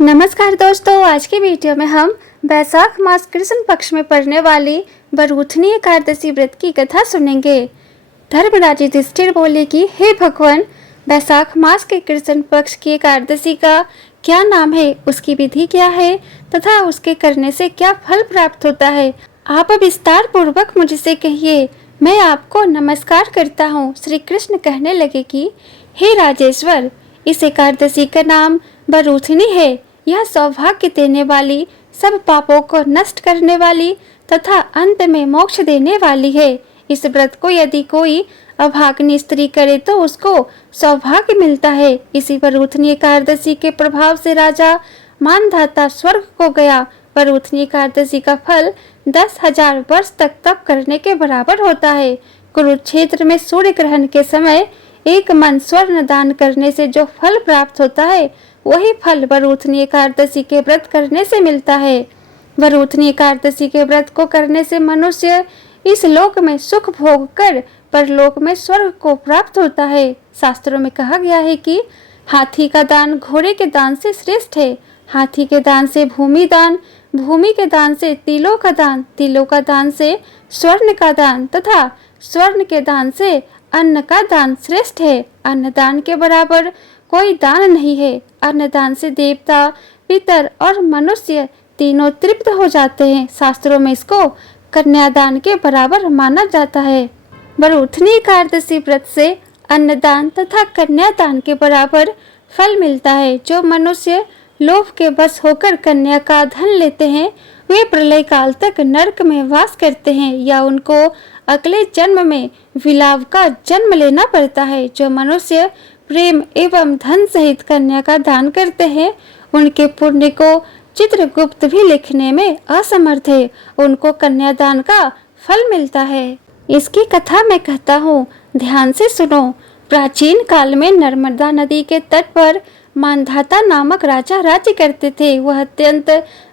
नमस्कार दोस्तों, आज की वीडियो में हम बैसाख मास कृष्ण पक्ष में पड़ने वाली बरूथनी एकादशी व्रत की कथा सुनेंगे। धर्मराज युधिष्ठिर बोले कि हे भगवान, बैसाख मास के कृष्ण पक्ष की एकादशी का क्या नाम है, उसकी विधि क्या है तथा उसके करने से क्या फल प्राप्त होता है, आप विस्तार पूर्वक मुझसे कहिए। मैं आपको नमस्कार करता हूँ। श्री कृष्ण कहने लगे कि हे राजेश्वर, इस एकादशी का नाम बरूथनी है। यह सौभाग्य देने वाली, सब पापों को नष्ट करने वाली तथा अंत में मोक्ष देने वाली है। इस व्रत को यदि कोई अभाग्नि स्त्री करे तो उसको सौभाग्य मिलता है। इसी बरूथनी एकादशी के प्रभाव से राजा मानधाता स्वर्ग को गया। बरूथनी एकादशी का फल 10,000 वर्ष तक तप करने के बराबर होता है। कुरुक्षेत्र में सूर्य ग्रहण के समय एक मन स्वर्ण दान करने से जो फल प्राप्त होता है, वही फल बरूथनी एकादशी के व्रत करने से मिलता है। बरूथनी एकादशी के व्रत को करने से मनुष्य इस लोक में सुख भोग कर परलोक में स्वर्ग को प्राप्त होता है। शास्त्रों में कहा गया है कि हाथी का दान घोड़े के दान से श्रेष्ठ है। हाथी के दान से भूमि दान, भूमि के दान से तिलों का दान, तिलों का दान से स्वर्ण का दान तथा स्वर्ण के दान से अन्न का दान श्रेष्ठ है। अन्नदान के बराबर कोई दान नहीं है। अन्नदान से देवता, पितर और मनुष्य तीनों तृप्त हो जाते हैं। शास्त्रों में इसको कन्यादान के बराबर माना जाता है। बरूथनी एकादशी व्रत से अन्नदान तथा कन्यादान के बराबर फल मिलता है। जो मनुष्य लोभ के बस होकर कन्या का धन लेते हैं, वे प्रलय काल तक नरक में वास करते हैं या उनको अगले जन्म में विलाप का जन्म लेना पड़ता है। जो मनुष्य प्रेम एवं धन सहित कन्या का दान करते हैं, उनके पुण्य को चित्रगुप्त भी लिखने में असमर्थ है। उनको कन्यादान का फल मिलता है। इसकी कथा मैं कहता हूँ, ध्यान से सुनो। प्राचीन काल में नर्मदा नदी के तट पर मानधाता नामक राजा राज्य करते थे। वह अत्यंत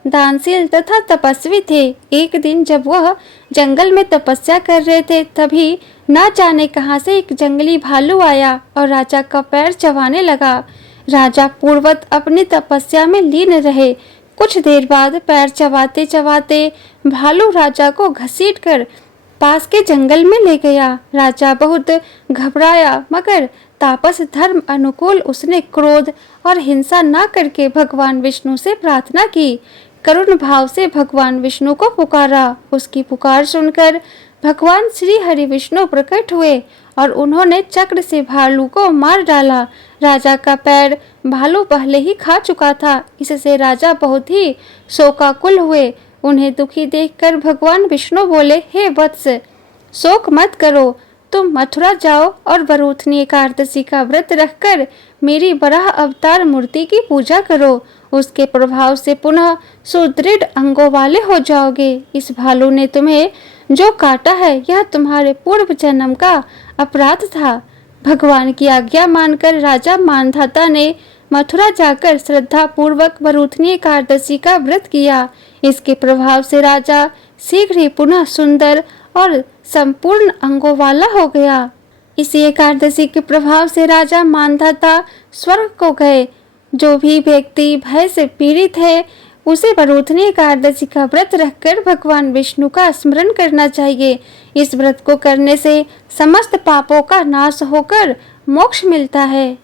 दानशील तथा तपस्वी थे। एक दिन जब वह जंगल में तपस्या कर रहे थे, तभी ना जाने कहां से एक जंगली भालू आया और राजा का पैर चबाने लगा। राजा पूर्ववत अपनी तपस्या में लीन रहे। कुछ देर बाद पैर चबाते चबाते भालू राजा को घसीटकर पास के जंगल में ले गया। राजा बहुत घबराया, मगर तापस धर्म अनुकूल उसने क्रोध और हिंसा न करके भगवान विष्णु से प्रार्थना की। करुण भाव से भगवान विष्णु को पुकारा। उसकी पुकार सुनकर भगवान श्री हरि विष्णु प्रकट हुए और उन्होंने चक्र से भालू को मार डाला। राजा का पैर भालू पहले ही खा चुका था। इससे राजा बहुत ही शोकाकुल हुए। उन्हें दुखी देखकर भगवान विष्णु बोले, हे वत्स, शोक मत करो। तुम मथुरा जाओ और बरूथनी एकादशी का व्रत रखकर मेरी वराह अवतार मूर्ति की पूजा करो। उसके प्रभाव से पुनः सुदृढ़ अंगों वाले हो जाओगे। इस भालू ने तुम्हें जो काटा है, यह तुम्हारे पूर्व जन्म का अपराध था। भगवान की आज्ञा मानकर राजा मानधाता ने मथुरा जाकर श्रद्धा पूर्वक बरूथनी एकादशी का व्रत किया। इसके प्रभाव से राजा शीघ्र ही पुनः सुंदर और संपूर्ण अंगों वाला हो गया। इसी एकादशी के प्रभाव से राजा मानधाता स्वर्ग को गए। जो भी व्यक्ति भय से पीड़ित है, उसे बरूथनी एकादशी का व्रत रखकर भगवान विष्णु का स्मरण करना चाहिए। इस व्रत को करने से समस्त पापों का नाश होकर मोक्ष मिलता है।